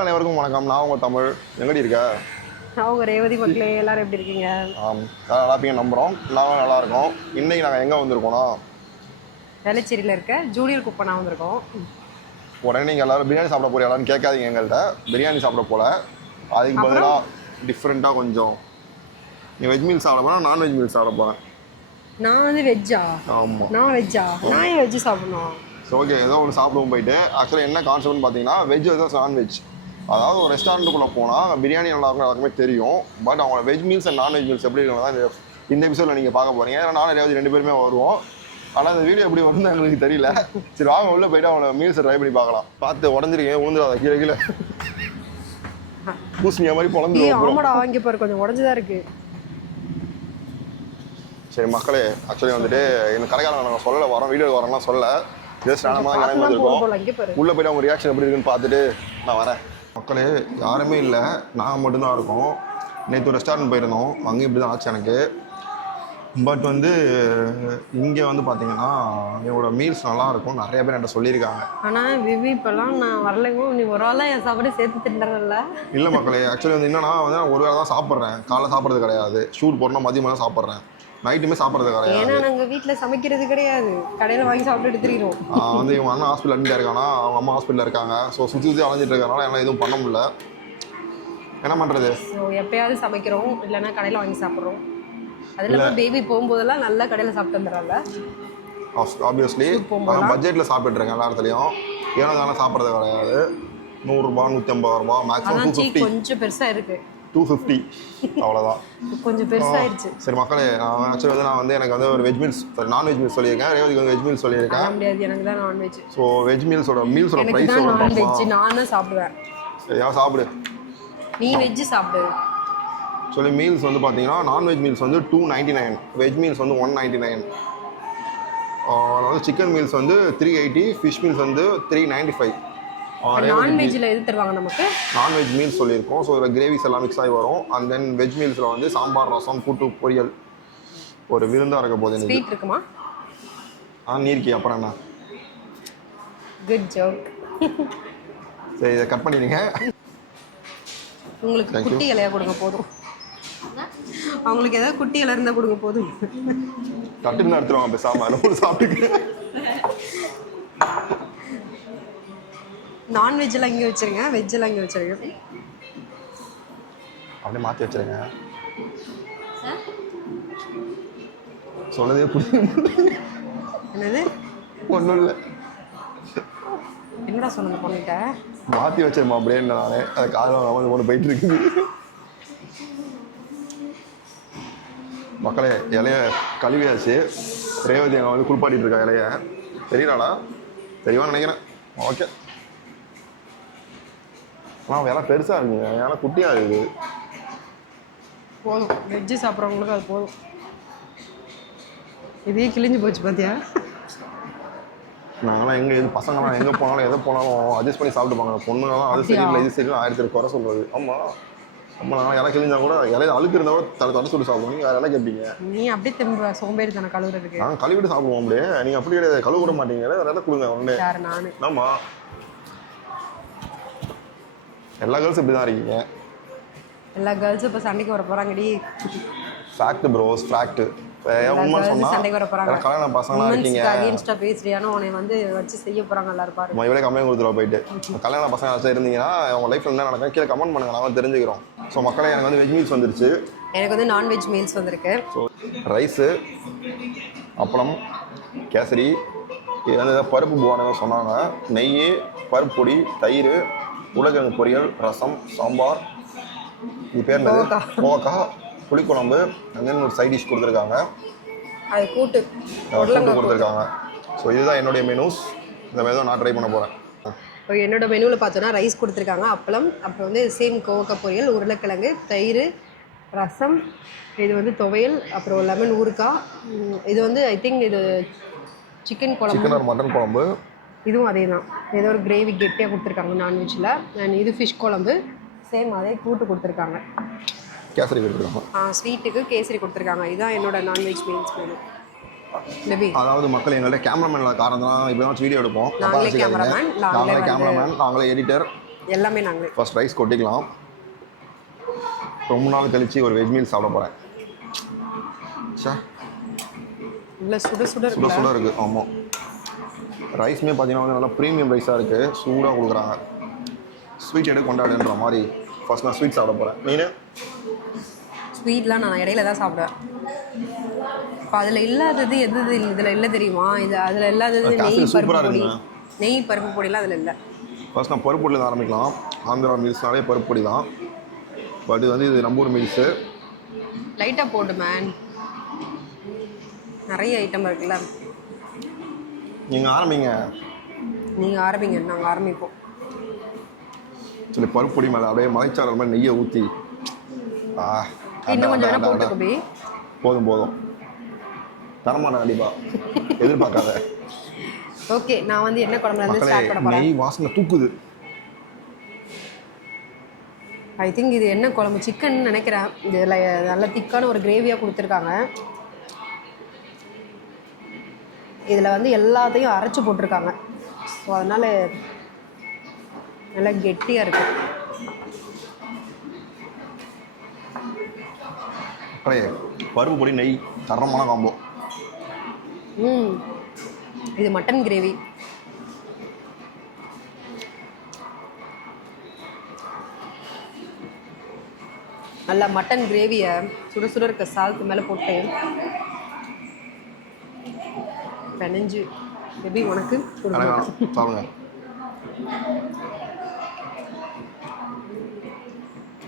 அனைவருக்கும் வணக்கம். நான் உங்கள் தமிழ். எங்கடி இருக்க? நான் உங்கள் ரேவதி மக்களே, எல்லாரும் எப்படி இருக்கீங்க? நல்லா இருப்பீங்க நம்புகிறோம். நாங்கள் நல்லா இருக்கோம். இன்றைக்கி நாங்கள் எங்கே வந்திருக்கோம்னா, வேளச்சேரியில் இருக்க ஜூனியர் குப்பனா வந்திருக்கோம். உடனே நீங்கள் எல்லோரும் பிரியாணி சாப்பிட போகிறீங்களான்னு கேட்காதீங்க. எங்கள்கிட்ட பிரியாணி சாப்பிட போல, அதுக்கு பதிலாக டிஃப்ரெண்ட்டாக கொஞ்சம் நீ வெஜ் மீல்ஸ் சாப்பிட போனால் நான்வெஜ் மீல்ஸ் சாப்பிட போகிறேன். நான் வந்து வெஜ்ஜா? ஆமாம், நான் வெஜ்ஜா? நான் ஏன் வெஜ்ஜு சாப்பிடணும்? ஸோ ஓகே, ஏதோ ஒன்று சாப்பிடுவோம் போயிட்டு. ஆக்சுவலாக என்ன கான்செப்ட்னு பார்த்தீங்கன்னா, வெஜ் வர்சஸ் நான்வெஜ். அதாவது ஒரு ரெஸ்டாரண்ட்டுக்குள்ளே போனால் பிரியாணி நல்லா இருக்கும், எல்லாருக்குமே தெரியும். பட் அவங்களோட veg meals and non veg meals எப்படி இருக்கணும் தான் இந்த எபிசோடில் நீங்கள் பார்க்க போகிறீங்க. ஏன்னா நானும் ரேவதி 2 பேருமே வருவோம். ஆனால் இந்த வீடியோ எப்படி வரும்னு எங்களுக்கு தெரியல. சரி வாங்க உள்ளே போய்ட்டு அவங்கள மீல்ஸை ட்ரை பண்ணி பார்க்கலாம். பார்த்து உடஞ்சிருக்கீங்க, உழுந்துடாத கீழே கீழே பூசணியா மாதிரி பொழந்து. ஆமாடா, இங்கே பாரு கொஞ்சம் உடஞ்சுதான் இருக்கு. சரி மக்களே, ஆக்சுவலி வந்துட்டு இந்த கடைக்காரங்க நாங்கள் சொல்லலை, வரோம் வீடியோ வரோம்லாம் சொல்ல, ஜஸ்ட் நானமாக தான் கிளம்பி வந்திருக்கோம். உள்ளே போய்ட்டு அவங்க ரியாக்ஷன் எப்படி இருக்குன்னு பார்த்துட்டு நான் வரேன். மக்களே யாருமே இல்லை, நாங்கள் மட்டும்தான் இருக்கோம். நேற்று ரெஸ்டாரண்ட் போயிருந்தோம், அங்கேயும் இப்படி தான் ஆச்சு எனக்கு. பட் வந்து இங்கே வந்து பார்த்தீங்கன்னா என்னோட மீல்ஸ் நல்லாயிருக்கும், நிறைய பேர் என்கிட்ட சொல்லியிருக்காங்க. ஆனால் விவி இப்போல்லாம் நான் வரலைங்க, நீ ஒரு ஆளாக என் சாப்பாடு சேர்த்து தின்றதில்ல. இல்லை மக்களே, ஆக்சுவலி வந்து என்னன்னா வந்து நான் ஒரு வேளை தான் சாப்பிட்றேன், காலைல சாப்பிட்றது கிடையாது. ஷூட் போடணும், மதியமாக தான் சாப்பிட்றேன், நைட்டுமே சாப்பிட்றது கிடையாது. ஏன்னா நாங்கள் வீட்டில் சமைக்கிறது கிடையாது, கடையில் வாங்கி சாப்பிட்டு எடுத்துக்கிறோம். வந்து இவங்க அண்ணன் ஹாஸ்பிட்டல் அட்மிட் இருக்கானா, அவங்க அம்மா ஹாஸ்பிட்டலில் இருக்காங்க. ஸோ சுற்றி சுற்றி அலைஞ்சிட்டு இருக்கனால என்னால் எதுவும் பண்ண முடியல. என்ன பண்ணுறது? ஸோ எப்பயாவது சமைக்கிறோம், இல்லைன்னா கடையில் வாங்கி சாப்பிட்றோம். அது இல்லாமல் பேபி போகும்போதெல்லாம் நல்லா கடையில் சாப்பிட்டு வந்துடுறாங்க. ஆப்வியஸ்லி ஆனால் பட்ஜெட்டில் சாப்பிட்டுருக்கேன் எல்லா இடத்துலையும். ஏன்னா அதெல்லாம் சாப்பிட்றது கிடையாது. 100 ரூபா 150 ரூபா மேக்ஸிமம் 250. கொஞ்சம் பெருசாக இருக்குது, 250 அவ்வளோதான். கொஞ்சம் பெருசாகிடுச்சு. சரி மக்களே, ஆக்சுவலி வந்து நான் வந்து எனக்கு வந்து ஒரு வெஜ் மீல்ஸ் நான்வெஜ் மீல்ஸ் சொல்லியிருக்கேன், ரேவதிக்கு வந்து வெஜ் மீல்ஸ் சொல்லியிருக்கேன். முடியாது, எனக்கு தான் நான்வெஜ். ஸோ வெஜ் மீல்ஸோட ப்ரைஸ் நான்வெஜ் நான் தான் சாப்பிடுவேன். சரியா, சாப்பிடு. நீ வெஜ் சாப்பிடு. சொல்லி மீல்ஸ் வந்து பார்த்தீங்கன்னா நான்வெஜ் மீல்ஸ் வந்து 299, வெஜ் மீல்ஸ் வந்து 199. அதாவது சிக்கன் மீல்ஸ் வந்து 380, ஃபிஷ் மீல்ஸ் வந்து 395. நான்வெஜ்ஜில் எது தருவாங்க நமக்கு? நான்வெஜ் மீல்ஸ் சொல்லியிருக்கோம். ஸோ இதில் கிரேவிஸ் எல்லாம் மிக்ஸ் ஆகி வரும். அண்ட் தென் வெஜ் மீல்ஸில் வந்து சாம்பார், ரசம், கூட்டு, பொரியல், ஒரு விருந்தாக இருக்க போகுது. ஸ்வீட் இருக்குமா? நீர்க்கி அப்புறம் என்ன? Good joke. சரி, இதை கட் பண்ணிடுங்க. உங்களுக்கு குட்டி இலையா கொடுங்க போதும். அவங்களுக்கு ஏதாவது குட்டி இலை இருந்தால் கொடுங்க போதும். தட்டுன்னு எடுத்துருவாங்க பேசாமல் சாப்பிட்டு. நான்வெஜ்ஜெல்லாம் இங்கே வச்சுருங்க, வெஜ்ஜெல்லாம் இங்கே வச்சுருங்க. அப்படியே மாற்றி வச்சுருங்க. சொல்லதே புரியும். என்னது? ஒன்றும் இல்லை. என்னடா சொன்னது பண்ணிட்ட? மாற்றி வச்சிருமா அப்படியே நானே அதை காலம் ஒன்று போயிட்டு இருக்குது. மக்களே, இலைய கழுவியாச்சு. ரேவதி அங்கே வந்து குளிப்பாட்டிட்டு இருக்கா இலைய. தெரியலாடா? தெரியவான்னு நினைக்கிறேன். ஓகே. ஆனால் வேலை பெருசாக இருக்குங்க, ஏன்னா குட்டியாக இருக்குது. போதும், வெஜ்ஜு சாப்பிட்றவங்களுக்கு அது போதும். இதே கிழிஞ்சு போச்சு பார்த்தியா? நாங்களாம் எங்கே இது பசங்களாம் எங்கே போனாலும் எதை போனாலும் அட்ஜஸ்ட் பண்ணி சாப்பிட்டுப்பாங்க. பொண்ணுங்களாம் அது சரியில்லை இது சரியில்லை 1000 குறை சொல்கிறது. ஆமாம் ஆமாம், நாங்கள் இலை கிழிஞ்சா கூட இலையை அழுக்கு இருந்தால் கூட தடை சொல்லி சாப்பிடுவோம். நீங்கள் வேறு இலை கேட்பீங்க. நீ அப்படியே திரும்ப சோம்பேறி தானே கழுவுறதுக்கு. நாங்கள் கழுவிட்டு சாப்பிடுவோம். அப்படியே நீங்கள் அப்படி கிடையாது, கழுவு விட மாட்டீங்க. இலை கொடுங்க ஒன்று. நான் ஆமாம், எல்லா கேர்ள்ஸும் இப்படி தான் இருக்கீங்க. எல்லா கேர்ள்ஸும் இப்போ சண்டைக்கு வர போகிறாங்கடி. Fact pros, fact. சண்டைக்கு வர போகிறாங்க. கல்யாண பசங்களாம் இருக்கீங்க, அகேன்ஸ்டாக பேசுறியானு உன்னை வந்து வச்சு செய்ய போகிறாங்க எல்லாரும். பாரு, இவ்வளோ கம்மியாக கொடுத்துருவா போயிட்டு. கல்யாண பசங்க ஏதாச்சும் இருந்தீங்கன்னா அவங்க லைஃப்பில் என்ன நடக்கும் கீழே கமெண்ட் பண்ணுங்கள், நாங்கள் தெரிஞ்சுக்கிறோம். ஸோ மக்களே, எனக்கு வந்து வெஜ் மீல்ஸ் வந்துருச்சு. எனக்கு வந்து நான்வெஜ் மீல்ஸ் வந்திருக்கு. ஸோ ரைஸு, அப்பளம், கேசரி, இது வந்து ஏதாவது பருப்பு போவானு சொன்னாங்க, நெய், பருப்பு பொடி, தயிர், உருளைக்கிழங்கு பொரியல், ரசம், சாம்பார், இது பேர் என்னது, கோவக்காய், புளிக்குழம்பு, அண்ட் ஒரு சைட் டிஷ் கொடுத்துருக்காங்க, அது கூட்டு கொடுத்துருக்காங்க. ஸோ இதுதான் என்னுடைய மெனூஸ். இந்த மெனு நான் ட்ரை பண்ண போகிறேன். இப்போ என்னோட மெனுவில் பார்த்தோன்னா ரைஸ் கொடுத்துருக்காங்க, அப்பளம், அப்புறம் வந்து சேம் கோவக்காய் பொரியல், உருளைக்கிழங்கு, தயிர், ரசம், இது வந்து துவையல், அப்புறம் லெமன் ஊறுக்காய், இது வந்து ஐ திங்க் இது சிக்கன் குழம்பு, சிக்கன் ஒரு மட்டன் குழம்பு, இதுவும் அதே தான். ஏதோ ஒரு கிரேவி கெட்டியாக கொடுத்துருக்காங்க நான்வெஜ்ஜில். அண்ட் இது ஃபிஷ் குழம்பு, சேம் அதே கூட்டு கொடுத்துருக்காங்க. கேசரி கொடுத்துருக்காங்க. ஸ்வீட்டுக்கு கேசரி கொடுத்துருக்காங்க. இதுதான் என்னோட நான்வெஜ் மீல்ஸ் மெனு. அதாவது மக்கள் எங்கள்கிட்ட கேமராமேன் காரணம் தான் இப்படி தான் வீடியோ எடுப்போம். நாங்களே கேமராமேன், நாங்களே எடிட்டர், எல்லாமே நாங்களே. ஃபர்ஸ்ட் ரைஸ் கொட்டிக்கலாம். ரொம்ப நாள் கழிச்சு ஒரு வெஜ் மீல் சாப்பிட போகிறேன். சே இல்லை சுட சுட சுட சுட இருக்குது. ஆமாம், ரைஸுமே பார்த்தீங்கன்னா வந்து நல்லா ப்ரீமியம் ரைஸாக இருக்குது, சூடாக கொடுக்குறாங்க. ஸ்வீட் எடுத்து கொண்டாடுன்ற மாதிரி ஃபர்ஸ்ட் நான் ஸ்வீட் சாப்பிட போகிறேன். மீன் ஸ்வீட்லாம் நான் இடையில தான் சாப்பிடுவேன். இப்போ அதில் இல்லாதது எது இதில் இல்லை தெரியுமா? இது அதில் இல்லாதது நெய் பருப்பு பொடி. நெய் பருப்பு பொடிலாம் அதில் இல்லை. ஃபர்ஸ்ட் நான் பருப்பு பொடியில் ஆரம்பிக்கலாம். ஆந்திரா மீல்ஸ்னாலே பருப்பு பொடி தான். பட் இது வந்து இது நம்ம ஊர் மீல்ஸு. லைட்டாக போட்டு மேன், நிறைய ஐட்டம் இருக்குல்ல. நீங்கள் ஆரம்பிங்க. நீங்கள் ஆரம்பிங்க, நாங்கள் ஆரம்பிப்போம். சரி, பருப்பு பொடி மேலே அப்படியே மலைச்சாரல் மாதிரி நெய்யை ஊற்றி இன்னும் கொஞ்சம் வேணால் போட்டுக்கோபி. போதும் போதும், தரமாட்டேன் கண்டிப்பாக, எதிர்பார்க்காத. ஓகே, நான் வந்து என்ன குழம்புல இருந்து ஸ்டார்ட் பண்ண போகிறேன். நெய் வாசனை தூக்குது. ஐ திங்க் இது என்ன குழம்பு, சிக்கன் நினைக்கிறேன். இதில் நல்ல திக்கான ஒரு கிரேவியாக கொடுத்துருக்காங்க. இதில் வந்து எல்லாத்தையும் அரைச்சி போட்டிருக்காங்க. ஸோ அதனால் நல்லா கெட்டியாக இருக்குது. பருப்பு பொடி நெய் தரமான காம்போ. இது மட்டன் கிரேவி. நல்லா மட்டன் கிரேவியை சுட சுட இருக்க சால்ட்டு மேலே போட்டு பெனஞ்சு எப்படி உனக்கு சாப்பிடுங்க.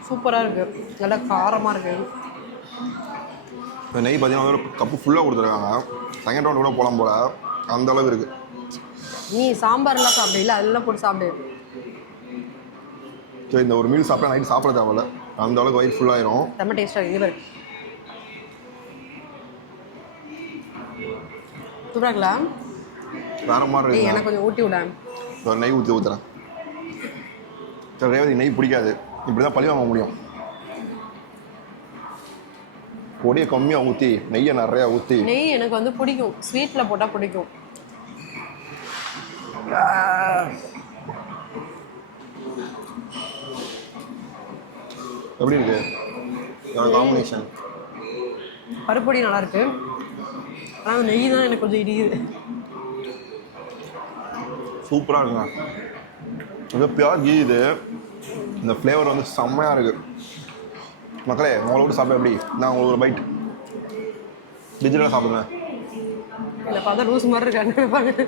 சூப்பராக இருக்குது, நல்லா காரமாக இருக்குது. நெய் பார்த்தீங்கன்னா ஒரு கப்பு ஃபுல்லாக கொடுத்துருக்காங்க. செகண்ட் ரவுண்ட் கூட போகலாம் போல, அந்த அளவு இருக்குது. நீ சாம்பார்லாம் சாப்பிடல, அதெல்லாம் போட்டு சாப்பிடு. சரி, இந்த ஒரு மீல் சாப்பிட்டா நைட்டு சாப்பிட தேவையில்ல, அந்த அளவுக்கு வயிறு ஃபுல்லாயிரும். ரொம்ப டேஸ்ட்டாக இருக்குது. சூப்பராங்களா? வேற மாதிரி இருக்கு. எனக்கு கொஞ்சம் ஊட்டி விட. ஒரு நெய் ஊற்றுறேன். சரி ரேவதி, நெய் பிடிக்காது, இப்படி தான் பழி வாங்க முடியும். பொடியை கம்மியாக ஊற்றி நெய்யை நிறையா ஊற்றி. நெய் எனக்கு வந்து பிடிக்கும், ஸ்வீட்டில் போட்டால் பிடிக்கும். எப்படி இருக்கு காம்பினேஷன்? பருப்பொடி நல்லா இருக்கு, ஆனால் நெய் தான் எனக்கு கொஞ்சம் இடிக்குது. சூப்பராக இருக்குங்க. இது பியூர் கீ. இது இந்த ஃப்ளேவர் வந்து செம்மையாக இருக்குது. மக்களே, உங்களை விட்டு சாப்பிட எப்படி? நான் உங்களுக்கு ஒரு பைட் டிஜிட்டலாக சாப்பிடுங்க. இல்லை பார்த்தா லூஸ் மாதிரி இருக்காங்க.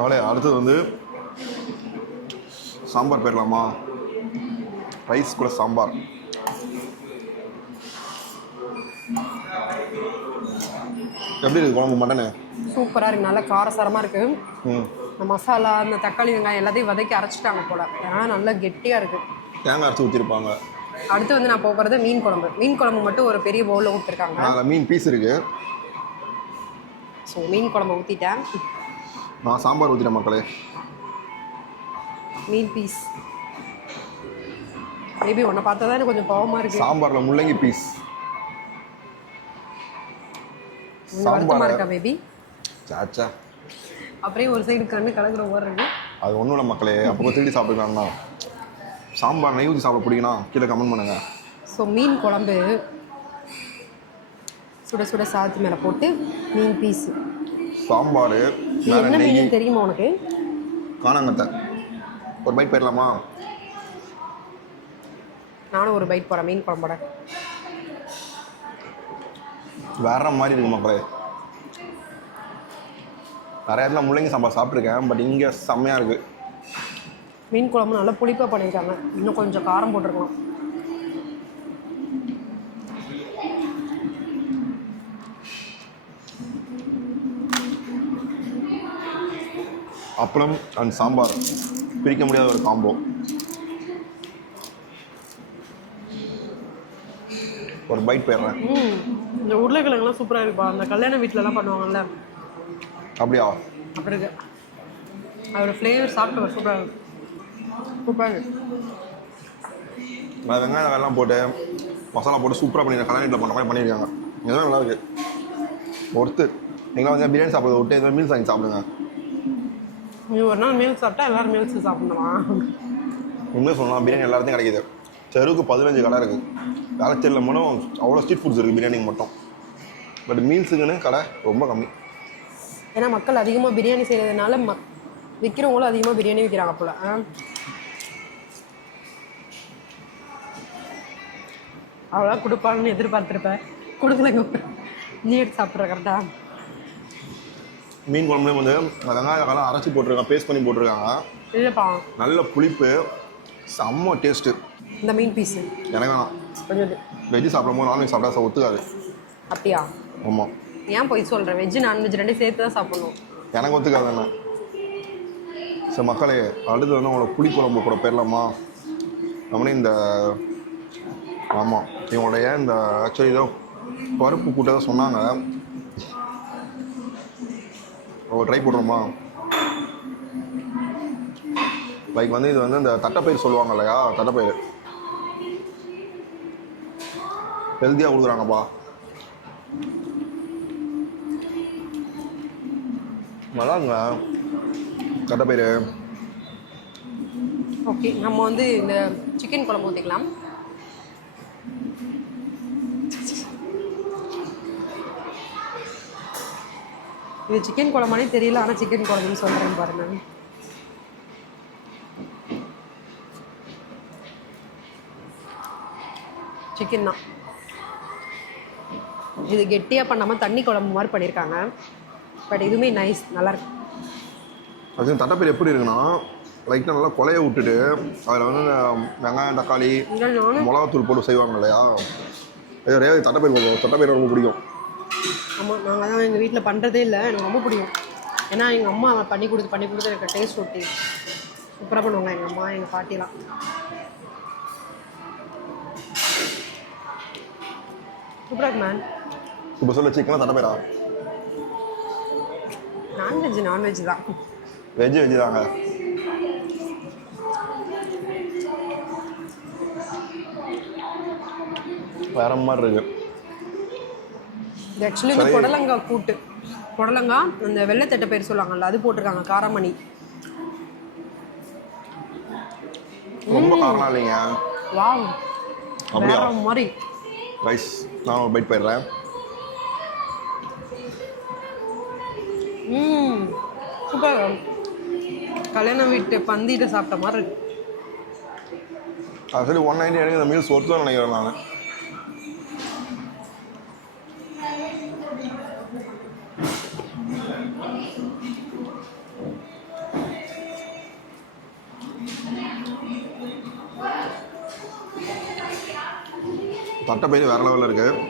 அவளே, அடுத்தது வந்து சாம்பார் போயிடலாமா? ரைஸ் கூட சாம்பார். எப்படி இருக்குது குழம்பு? மட்டனு சூப்பராக இருக்குது, நல்லா காரசாரமாக இருக்குது. இந்த மசாலா, இந்த தக்காளி, வெங்காயம் எல்லாத்தையும் வதக்கி அரைச்சிட்டாங்க போல, அதனால் நல்லா கெட்டியாக இருக்குது. தேங்காய் அரைச்சி ஊற்றிருப்பாங்க. அடுத்து வந்து நான் போகிறது மீன் குழம்பு. மீன் குழம்பு மட்டும் ஒரு பெரிய பவுலில் ஊற்றிருக்காங்க. அதில் மீன் பீஸ் இருக்குது. ஸோ மீன் குழம்பு ஊற்றிட்டேன். நான் சாம்பார் ஊற்றிட்டேன் மக்களே. மீன் பீஸ் மேபி ஒன்றை பார்த்தா தான் எனக்கு கொஞ்சம் பாவமாக இருக்குது. சாம்பாரில் முள்ளங்கி பீஸ். வருத்தமாக இருக்கா மேபி? சாச்சா, அப்படியே ஒரு சைடு கண்ணு கலங்குற மாதிரி இருக்கு. அது ஒன்றும் இல்லை மக்களே, அப்போ திருடி சாப்பிட்டுக்கலாம்னா. சாம்பார் நெய் ஊற்றி சாப்பிட பிடிக்குன்னா கீழே கமெண்ட் பண்ணுங்கள். ஸோ மீன் குழம்பு சுட சுட சாத்து மேலே போட்டு மீன் பீஸு, சாம்பார், என்ன மீன் தெரியுமா உனக்கு? காணாங்கத்தை. ஒரு பைட் போயிடலாமா? நானும் ஒரு பைட் போகிறேன் மீன் குழம்போட. வேற மாதிரி இருக்கு மக்களே. நிறைய இடத்துல முள்ளங்கி சாம்பார் சாப்பிட்ருக்கேன், பட் இங்கே செம்மையாக இருக்குது. மீன் குழம்பு நல்லா புளிப்பாக பண்ணியிருக்காங்க, இன்னும் கொஞ்சம் காரம் போட்டிருக்கலாம். அப்பளம் அண்ட் சாம்பார் பிரிக்க முடியாத ஒரு காம்போ. ஒரு பைட் போயிடுறேன். இந்த உருளைக்கிழங்குலாம் சூப்பராக இருக்குப்பா, அந்த கல்யாண வீட்டிலலாம் பண்ணுவாங்கல்ல, அப்படியா? அப்படி இருக்கு. அதோட ஃப்ளேவர் சாப்பிட்டு சூப்பராக இருக்கு. சூப்பராக இருக்கு. நான் வெங்காயம் வெள்ளம் போட்டு மசாலா போட்டு சூப்பராக பண்ணிடுறேன். கல்யாண வீட்டில் பண்ண மாதிரி பண்ணியிருக்காங்க. எதுவும் நல்லா இருக்குது. ஒருத்தர் நீங்களாம் வந்து பிரியாணி சாப்பிட்றத விட்டு எதாவது மீல்ஸ் வாங்கி சாப்பிடுங்க. நீ ஒரு நாள் மீல்ஸ் சாப்பிட்டா எல்லோரும் மீல்ஸ் சாப்பிடணுமா? உண்மையாக சொல்லலாம் பிரியாணி எல்லாத்தையும் கிடைக்கிது. தெருவுக்கு 15 கடை இருக்குது. வேளச்சேரியில் மட்டும் அவ்வளோ ஸ்ட்ரீட் ஃபுட்ஸ் இருக்குது பிரியாணிக்கு மட்டும். பட் மீல்ஸுக்குன்னு கடை ரொம்ப கம்மி. ஏன்னா மக்கள் அதிகமாக பிரியாணி செய்கிறதுனால விற்கிறவங்களும் அதிகமாக பிரியாணி விற்கிறாங்க போல். அவ்வளோ கொடுப்பாங்கன்னு எதிர்பார்த்துருப்பேன். கொடுக்கலங்க. நீ எடுத்து சாப்பிட்ற கரெக்டா? மீன் குழம்புலேயும் வந்து வெங்காயம் அரைச்சி போட்டிருக்காங்க, பேஸ்ட் பண்ணி போட்டிருக்காங்க. இல்லைப்பா, நல்ல புளிப்பு, செம்ம டேஸ்ட்டு. இந்த மீன் பீஸு எனக்கு வேணாம். கொஞ்சம் வெஜ்ஜு சாப்பிடும்போது நான்வெஜ் சாப்பிட்டா ஒத்துக்காது. அப்படியா? ஆமாம். ஏன் போய் சொல்கிறேன்? வெஜ்ஜு நான்வெஜ் ரெண்டும் சேர்த்து தான் சாப்பிடணும். எனக்கு ஒத்துக்காது என்ன. சரி மக்களே, அடுத்து வந்து உங்களோட புளி குழம்பு கூட போயிடலாமா? நம்மளே இந்த ஆமாம் இவங்களுடைய இந்த ஆக்சுவலி ஏதோ பருப்பு கூட்டதை சொன்னாங்க. ட்ரை பண்ணுறோமா? லைக் வந்து இது வந்து இந்த தட்டைப்பயிர் சொல்லுவாங்க இல்லையா, தட்டைப்பயிர் ஹெல்த்தியாக கொடுக்குறாங்கப்பா. நல்லாங்க தட்டைப்பயிர். ஓகே, நம்ம வந்து இந்த சிக்கன் குழம்பு ஊற்றிக்கலாம். இது சிக்கன் குழம்பானே தெரியல, ஆனால் சிக்கன் குழம்புன்னு சொல்கிறேன் பாருங்க. சிக்கன் தான் இது. கெட்டியாக பண்ணாமல் தண்ணி குழம்பு மாதிரி பண்ணியிருக்காங்க. பட் இதுவுமே நைஸ், நல்லாயிருக்கு. அது தட்டைப்பயிர் எப்படி இருக்குன்னா லைட்டாக நல்லா கொலையை விட்டுட்டு அதில் வந்து வெங்காயம் தக்காளி மிளகாத்தூள் போட்டு செய்வாங்க இல்லையா. ரேவதி தட்டைப்பயிர் ரொம்ப பிடிக்கும். ஆமாம், நாங்கள் தான் எங்கள் வீட்டில் பண்ணுறதே இல்லை. எனக்கு ரொம்ப பிடிக்கும். ஏன்னா எங்கள் அம்மா பண்ணி கொடுத்து எனக்கு டேஸ்ட் ஒட்டி சூப்பராக பண்ணுவாங்க எங்கள் அம்மா, எங்கள் பாட்டிலாம். சூப்பராக இருக்கு மேன். இப்போ சொல்ல சிக்கனா தட்டைப்பயிரா? நான்வெஜ் தான். வெஜ்ஜு தாங்க. வேற மாதிரி இருக்கு. இது ஆக்சுவலி இந்த புடலங்காய் கூட்டு. புடலங்காய் இந்த வெள்ளைத்தட்டை பேர் சொல்லுவாங்கல்ல, அது போட்டிருக்காங்க. காரமணி ரொம்ப காரணம் இல்லைங்க. வாவ், அப்படியா? வேற மாதிரி ரைஸ். நான் ஒரு பைட் போயிடுறேன். சூப்பர். கல்யாண வீட்டு பந்திட்டு சாப்பிட்ட மாதிரி இருக்கு. ஆக்சுவலி 190 எனக்கு இந்த மீல்ஸ் ஒர்த்து தான் நினைக்கிறேன் நான். தட்டைப்பயிர் வேறு லெவலில் இருக்குது.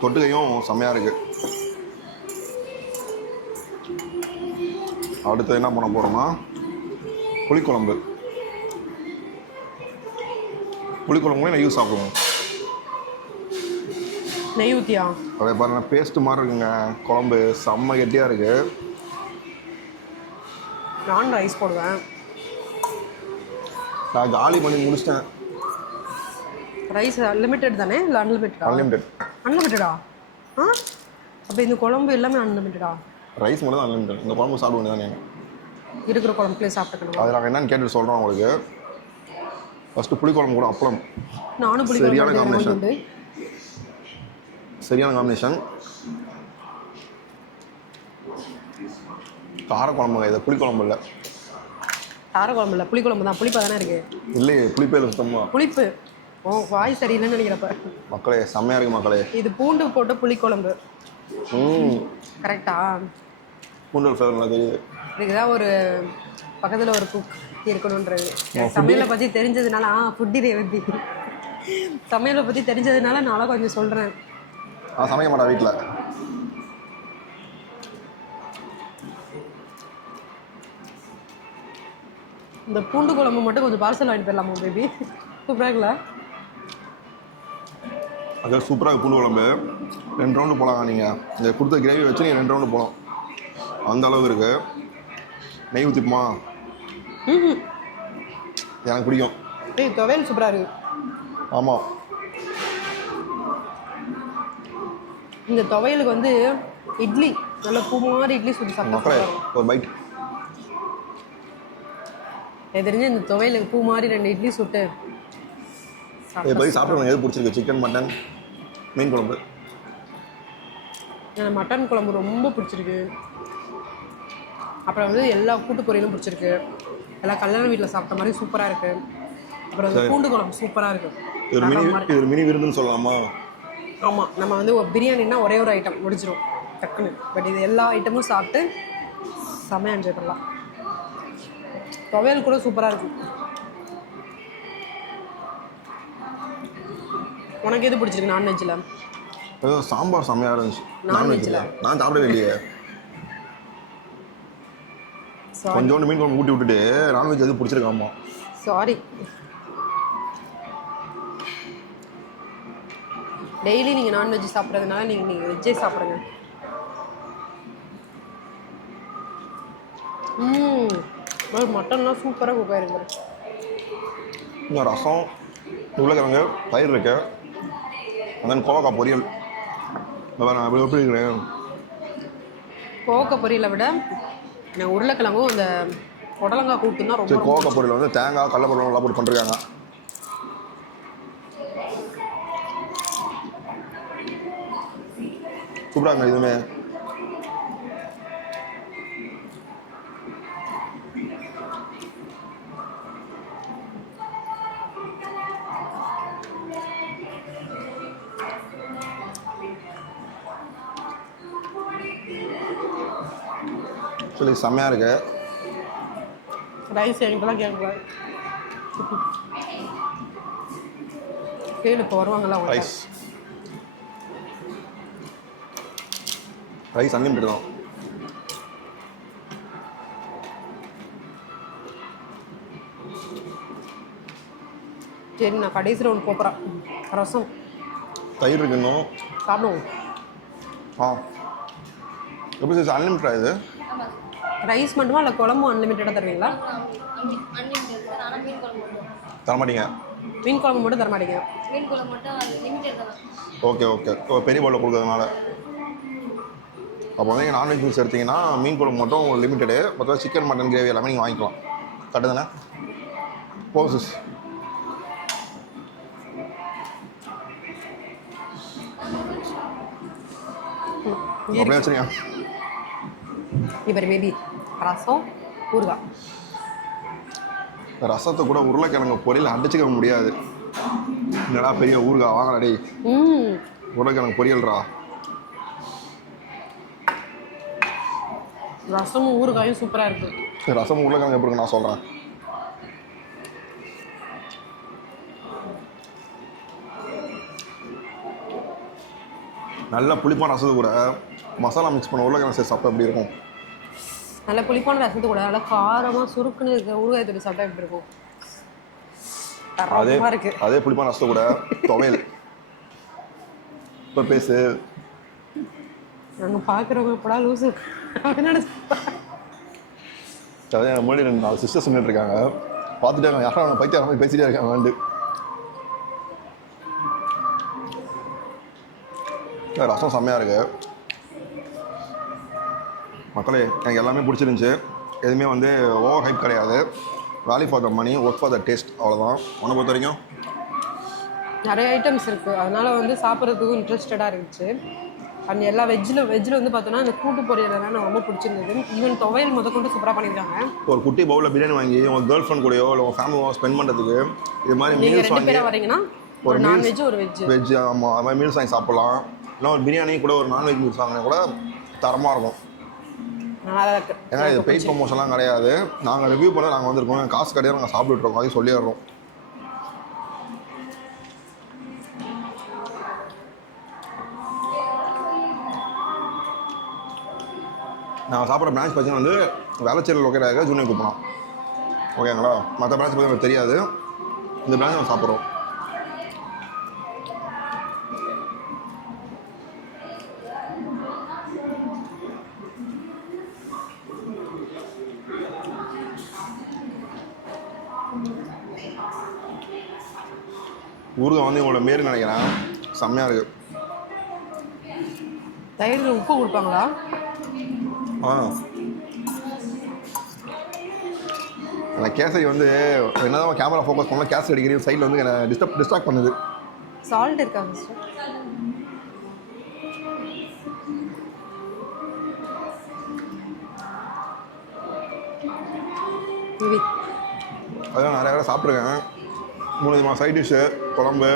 தொட்டுக்கையும் செம்மையாக இருக்குது. அடுத்து என்ன பண்ண போகிறோம்னா புளிக்குழம்பு. புளிக்குழம்புலேயும் நெய் சாப்பிடுவோம். நெய் ஊற்றியா? அதே பாருங்க, பேஸ்ட்டு மாதிரி இருக்குங்க குழம்பு. செம்ம கெட்டியாக இருக்குது. நான் ரைஸ் போடுவேன். நான் காலி பண்ணி முடிச்சிட்டேன். ரைஸ் அன்லிமிட்டெட் தானே? இல்லை அன்லிமிட்டடா? அன்லிமிட்டெட். அன்லிமிட்டடா? அப்போ இந்த குழம்பு எல்லாமே அன்லிமிட்டடா? ரைஸ் மட்டும் தான் அன்லிமிட்டட். இந்த குழம்பு சாப்பிட வேண்டியதானே? இருக்கிற குழம்புலேயே சாப்பிட்டுக்கணும். அது நாங்கள் என்னன்னு கேட்டுட்டு சொல்கிறோம் உங்களுக்கு. ஃபஸ்ட்டு புளிக்குழம்பு கூட அப்பளம். நானும் சரியான காம்பினேஷன். சரியான காம்பினேஷன். காரக்குழம்புங்க இது, புளிக்குழம்பு இல்லை. காரக்குழம்பு இல்லை, புளிக்குழம்பு தான். புளிப்பாக தானே இருக்குது. இல்லையே, புளிப்பே இல்லை சுத்தமாக. புளிப்பு. வாய் சரியில்லைன்னு நினைக்கிறப்ப. மக்களே செம்மையாக இருக்குது மக்களே. இது பூண்டு போட்ட புளிக்குழம்பு. கரெக்டா? பூண்டு ஃப்ளேவர் நல்லா தெரியுது. இதுதான் ஒரு பக்கத்தில் ஒரு குக் இருக்கணுன்றது. சமையலை பற்றி தெரிஞ்சதுனால ஃபுட்டி ரேவதி. சமையலை பற்றி தெரிஞ்சதுனால நானும் கொஞ்சம் சொல்கிறேன். சமைக்க மாட்டேன் வீட்டில். இந்த பூண்டு குழம்பு மட்டும் கொஞ்சம் பார்சல் வாங்கிட்டு போயிடலாமா பேபி? சூப்பராக இருக்குல்ல? அது சூப்பராக பூண்டு குழம்பு. 2 ரவுண்டு போகலாங்க. நீங்கள் இந்த கொடுத்த கிரேவி வச்சு நீங்கள் 2 ரவுண்டு போகலாம். அந்த அளவு இருக்குது. நெய் ஊற்றிப்போமா? எனக்கு பிடிக்கும். துவையல் சூப்பராக இருக்குது. ஆமாம், இந்த துவையலுக்கு வந்து இட்லி நல்ல பூ மாதிரி இட்லி சுற்றி சாப்பிட்டா ஒரு பைட். எனக்கு தெரிஞ்சு இந்த துவையல் பூ மாதிரி 2 இட்லி சுட்டு இதை பற்றி சாப்பிட எது பிடிச்சிருக்கு? சிக்கன், மட்டன், மீன் குழம்பு? எனக்கு மட்டன் குழம்பு ரொம்ப பிடிச்சிருக்கு. அப்புறம் வந்து எல்லா கூட்டு பொரியலும் பிடிச்சிருக்கு. எல்லாம் கல்யாண வீட்டில் சாப்பிட்ட மாதிரி சூப்பராக இருக்குது. அப்புறம் வந்து பூண்டு குழம்பு சூப்பராக இருக்குது. இது மினி விருந்துன்னு சொல்லலாமா? ஆமாம், நம்ம வந்து பிரியாணின்னா ஒரே ஒரு ஐட்டம் முடிச்சிடும் டக்குன்னு. பட் இது எல்லா ஐட்டமும் சாப்பிட்டு செமையாக என்ஜாய் பண்ணலாம். துவையல் கூட சூப்பராக இருக்கும். உனக்கு எது பிடிச்சிருக்கு நான்வெஜ்ஜில்? சாம்பார் செம்மையாக இருந்துச்சு. நான்வெஜ்ஜில் நான் சாப்பிடவே இல்லையே. கொஞ்சோண்டு மீன் குழம்பு ஊட்டி விட்டுட்டு நான்வெஜ் எது பிடிச்சிருக்காமா? சாரி. டெய்லி நீங்கள் நான்வெஜ் சாப்பிட்றதுனால நீங்கள் வெஜ்ஜே சாப்பிடுங்க. மட்டன்லாம் சூப்பராக குக் ஆகிருக்கு. இன்னும் ரசம், உருளைக்கிழங்கு, தயிர் இருக்கு, அதான் கோவக்காய் பொரியல். நான் எப்படி இருக்கிறேன்? கோவக்காய் பொரியலை விட உருளைக்கிழங்கும் அந்த புடலங்காய் கூட்டு தான் ரொம்ப. கோவக்காய் பொரியல் வந்து தேங்காய், கடலைப்பருப்பு நல்லா போட்டு பண்ணிருக்காங்க. சூப்பராங்க இதுவுமே. சொல்லி செம்மையாக இருக்கு. ரைஸ் எங்கிட்டலாம் கேட்கக்கூடாது. கேளு, இப்போ வருவாங்களா ரைஸ் அன்லிமிட்டட் தான். சரி, நான் கடைசியில் ஒன்று போப்புறேன். ரசம், தயிர் இருக்குன்னு சாப்பிடுவோம். எப்படி சார் அன்லிமிட்டடா இது? ரைஸ் மட்டுமா இல்லை குழம்பும் அன்லிமிட்டடாக தருவீங்களா? தரமாட்டீங்க? மீன் குழம்பு மட்டும் தரமாட்டீங்க? ஓகே பெரிய பவுலில் கொடுக்கறதுனால. அப்போ வந்து நீங்கள் நான்வெஜ் மீல்ஸ் எடுத்தீங்கன்னா மீன் குழம்பு மட்டும் லிமிட்டடு, மற்ற சிக்கன், மட்டன் கிரேவி எல்லாமே நீங்கள் வாங்கிக்கலாம். கரெக்டு தானே? போசிஸ் அப்படியே வச்சுருங்க. இப்போ பேபி ரசம், ஊறுகாய். ரசத்தை கூட உருளைக்கிழங்கு பொரியல் அடிச்சுக்க முடியாது. என்னடா பெரிய ஊறுகாய் வாங்கடா டேய். உருளைக்கிழங்கு பொரியல்ரா. ரசமும் ஊறுகாயும் சூப்பராக இருக்குது. ரசமும் உருளைக்கிழங்கு எப்படி இருக்கு நான் சொல்கிறேன். நல்ல புளிப்பான ரசத்து கூட மசாலா மிக்ஸ் பண்ண உருளைக்கிழங்கு சேர்த்து சாப்பிட்டா எப்படி இருக்கும்? நல்ல புளிப்பான ரசத்து கூட நல்லா காரமாக சுருக்குன்னு இருக்க ஊறுகாய் தூள் சாப்பிட்டா எப்படி இருக்கும்? அதே புளிப்பான ரசத்தை கூட துவையல். இப்போ பேசு. நாங்கள் பார்க்குறவங்க இப்படா லூசு அப்படின்னு முன்னாடி 4 சிஸ்டர்ஸ் நின்றுட்டு இருக்காங்க. பார்த்துட்டு யாரும் பைத்தியம் மாதிரி பேசிட்டே இருக்காங்க. வந்து ரசம் செம்மையாக இருக்கு மக்களே. எனக்கு எல்லாமே பிடிச்சிருந்துச்சி. எதுவுமே வந்து ஓவர் ஹைப் கிடையாது. Value for the money, work for the taste, அவ்வளோதான். உன்னை பொறுத்த வரைக்கும் நிறைய ஐட்டம்ஸ் இருக்குது, அதனால் வந்து சாப்பிட்றதுக்கும் இன்ட்ரெஸ்டடாக இருந்துச்சு. அண்ட் எல்லா வெஜ்ஜில் வந்து பார்த்தோன்னா இந்த கூட்டு பொரியல் எனக்கு ரொம்ப பிடிச்சிருந்தது. ஈவன் துவையல் முதற்கொண்டு சூப்பராக பண்ணியிருக்காங்க. ஒரு குட்டி பவுலில் பிரியாணி வாங்கி உங்கள் கேர்ள் ஃப்ரெண்ட் கூடயோ இல்லை உங்கள் ஃபேமிலியோ ஸ்பெண்ட் பண்ணுறதுக்கு இது மாதிரி மீல்ஸ் வாங்கி வரீங்கன்னா ஒரு நான்வெஜ் ஒரு வெஜ் ஆமாம் அது மாதிரி மீல்ஸ் வாங்கி சாப்பிட்லாம். இல்லை ஒரு பிரியாணி கூட ஒரு நான்வெஜ் மீல்ஸ் வாங்கினா கூட தரமாக இருக்கும். ஏன்னா இது பெய்ட் ப்ரமோஷன்லாம் கிடையாது. நாங்கள் ரிவ்யூ பண்ண நாங்கள் வந்திருக்கோம், காசு கிடையாது, நாங்கள் சாப்பிட்டுருக்கோம், அதையும் சொல்லிடுறோம். நாங்கள் சாப்பிட்ற பிரான்ச் பார்த்தீங்கன்னா வந்து வேளச்சேரியில் லொக்கேட் ஆகிற ஜூனியர் குப்பலாம். ஓகேங்களா? மற்ற பிரான்ச் பற்றி எனக்கு தெரியாது. இந்த பிரான்ச் நம்ம சாப்பிட்றோம். ஊறுகாய் வந்து உங்களோட மாரி நினைக்கிறேன். செம்மையாக இருக்குது. தயிரில் உப்பு கொடுப்பாங்களா? அந்த கேசரி வந்து என்னதான் கேமரா ஃபோக்கஸ் பண்ணால் கேசரி அடிக்கிறீங்க சைடில் வந்து என்னை டிஸ்ட்ராக்ட் பண்ணுது. சால்ட் இருக்கா ஃபஸ்ட்டு? அதெல்லாம் நிறைய பேர் சாப்பிட்ருக்கேன். 3 விதமான சைட் டிஷ்ஷு குழம்பு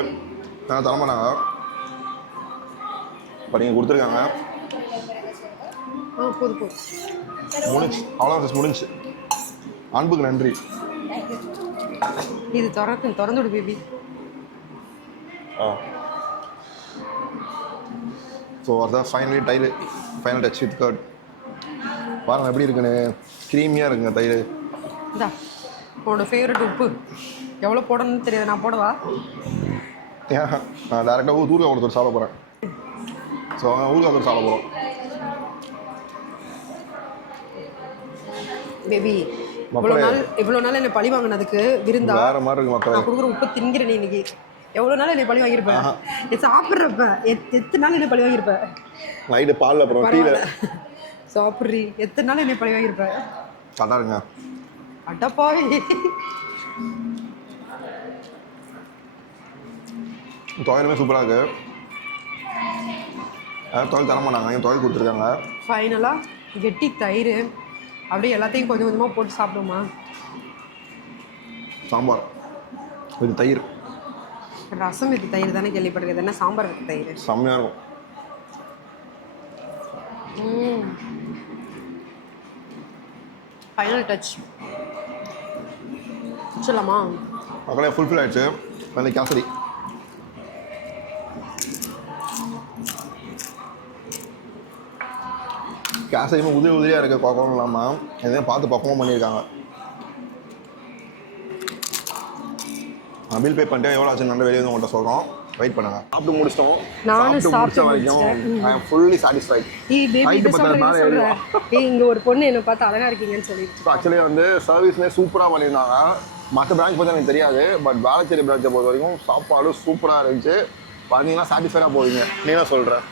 நான் தரமாட்டாங்க. இப்போ நீங்கள் கொடுத்துருக்காங்க. போதும் முடிஞ்சு அவ்வளோ ஜஸ்ட் முடிஞ்சு. அன்புக்கு நன்றி. இது திறந்து விடு பேபி. ஸோ அதுதான் ஃபைனல் டச் வித் கர்ட். பாருங்கள் எப்படி இருக்குன்னு. க்ரீமியாக இருக்குங்க தயிர். இந்தா உன்னோட ஃபேவரட் உப்பு எவ்வளோ போடணும்னு தெரியாது, நான் போடவா? ஏன் நான் டேரெக்டாக ஊறுகாய் ஒருத்தர் சாப்பிட போகிறேன். ஸோ ஊறுகாய் ஒருத்தர் சாப்பிட போகிறோம். பேபி இவ்வளோ நாள் என்னை பழி வாங்கினதுக்கு விருந்தா வேறு மாதிரி இருக்கு மக்கள். நான் கொடுக்குற உப்பு திங்கிறேன் நீ இன்னைக்கு. எவ்வளோ நாள் என்னை பழி வாங்கியிருப்பேன், சாப்பிட்றப்ப எத்தனை நாள் என்னை பழி வாங்கியிருப்பேன். நைட்டு பால் அப்புறம் டீயில் சாப்பிட்றி எத்தனை நாள் என்னை பழி வாங்கியிருப்பேன். கரெக்டாக இருங்க. அட்டப்பாய் துவையலுமே சூப்பராக இருக்குது. துவையல் தர மாட்டாங்க, என் துவையல் கொடுத்துருக்காங்க. ஃபைனலாக கெட்டி தயிர் அப்படியே எல்லாத்தையும் கொஞ்சம் கொஞ்சமாக போட்டு சாப்பிடுமா. சாம்பார் இது தயிர், ரசம் இது தயிர் தானே கேள்விப்படுறது, என்ன சாம்பார் இது தயிர். செம்மையாக இருக்கும். ஃபைனல் டச் சொல்லலாமா? மக்களே ஃபுல்ஃபில் ஆகிடுச்சு. அந்த கேசரி கேசரியுமே உதிரியாக இருக்க பக்கம் இல்லாமல் எதையும் பார்த்து பக்கமாக பண்ணியிருக்காங்க. பில் பே பண்ணிட்டு எவ்வளோ ஆச்சுன்னு நல்ல வெளியே வந்து உங்கள்கிட்ட சொல்கிறோம். வெயிட் பண்ணுங்கள். சாப்பிட்டு முடிச்சிட்டோம். சாப்பிட்டு வரைக்கும் ஐ எம் ஃபுல்லி சாட்டிஸ்ஃபைட். இங்கே ஒரு பொண்ணு என்னை பார்த்து அழகாக இருக்கீங்கன்னு சொல்லிட்டு ஆக்சுவலி வந்து சர்வீஸ்மே சூப்பராக பண்ணியிருந்தாங்க. மற்ற பிரான்ச் பற்றி எனக்கு தெரியாது, பட் வேளச்சேரி பிரான்ச்சை பொறுத்த வரைக்கும் சாப்பாடு சூப்பராக இருந்துச்சு. பார்த்தீங்கன்னா சாட்டிஸ்ஃபைடாக போவீங்க. நீ தான் சொல்கிறேன்.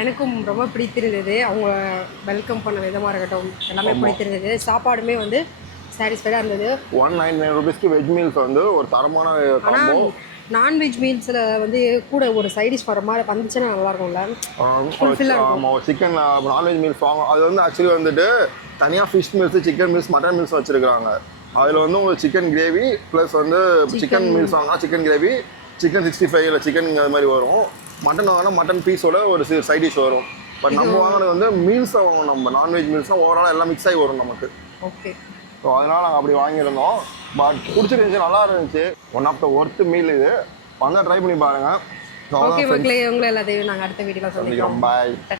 எனக்கும் ரொம்ப பிடித்திருந்தது. அவங்க வெல்கம் பண்ண விதமாக இருக்கட்டும் எல்லாமே பிடித்திருந்தது. சாப்பாடுமே வந்து சாட்டிஸ்ஃபைடாக இருந்தது. 199 rupees வெஜ் மீல்ஸ் வந்து ஒரு தரமான காம்போ. நான்வெஜ் மீல்ஸில் வந்து கூட ஒரு சைட் டிஷ் வர மாதிரி வந்துச்சுன்னா நல்லாயிருக்கும்ல. ஆமாம், சிக்கன் நான்வெஜ் மீல்ஸ் வாங்க. அது வந்து ஆக்சுவலி வந்துட்டு தனியாக fish meals, chicken meals, mutton meals வச்சுருக்காங்க. அதில் வந்து ஒரு சிக்கன் கிரேவி ப்ளஸ் வந்து சிக்கன் மீல்ஸ் வாங்கினா சிக்கன் கிரேவி, சிக்கன் 65 இல்லை சிக்கன் அது மாதிரி வரும். மட்டன் வாங்கினா மட்டன் பீஸோட ஒரு சைட் டிஷ் வரும். பட் நம்ம வாங்கினது வந்து மீல்ஸாக வாங்கணும். நம்ம நான்வெஜ் மீல்ஸ்னால் ஓவராலாக எல்லாம் மிக்ஸ் ஆகி வரும் நமக்கு. ஓகே. ஸோ அதனால் நாங்கள் அப்படி வாங்கியிருந்தோம். பட் பிடிச்சிருந்துச்சி, நல்லா இருந்துச்சு. One of the worth meal இது. வந்தால் ட்ரை பண்ணி பாருங்கள். ஓகே மக்களே, உங்களை எல்லாத்தையும் நாங்கள் அடுத்த வீடியோவில் சந்திக்கிறோம். பாய்.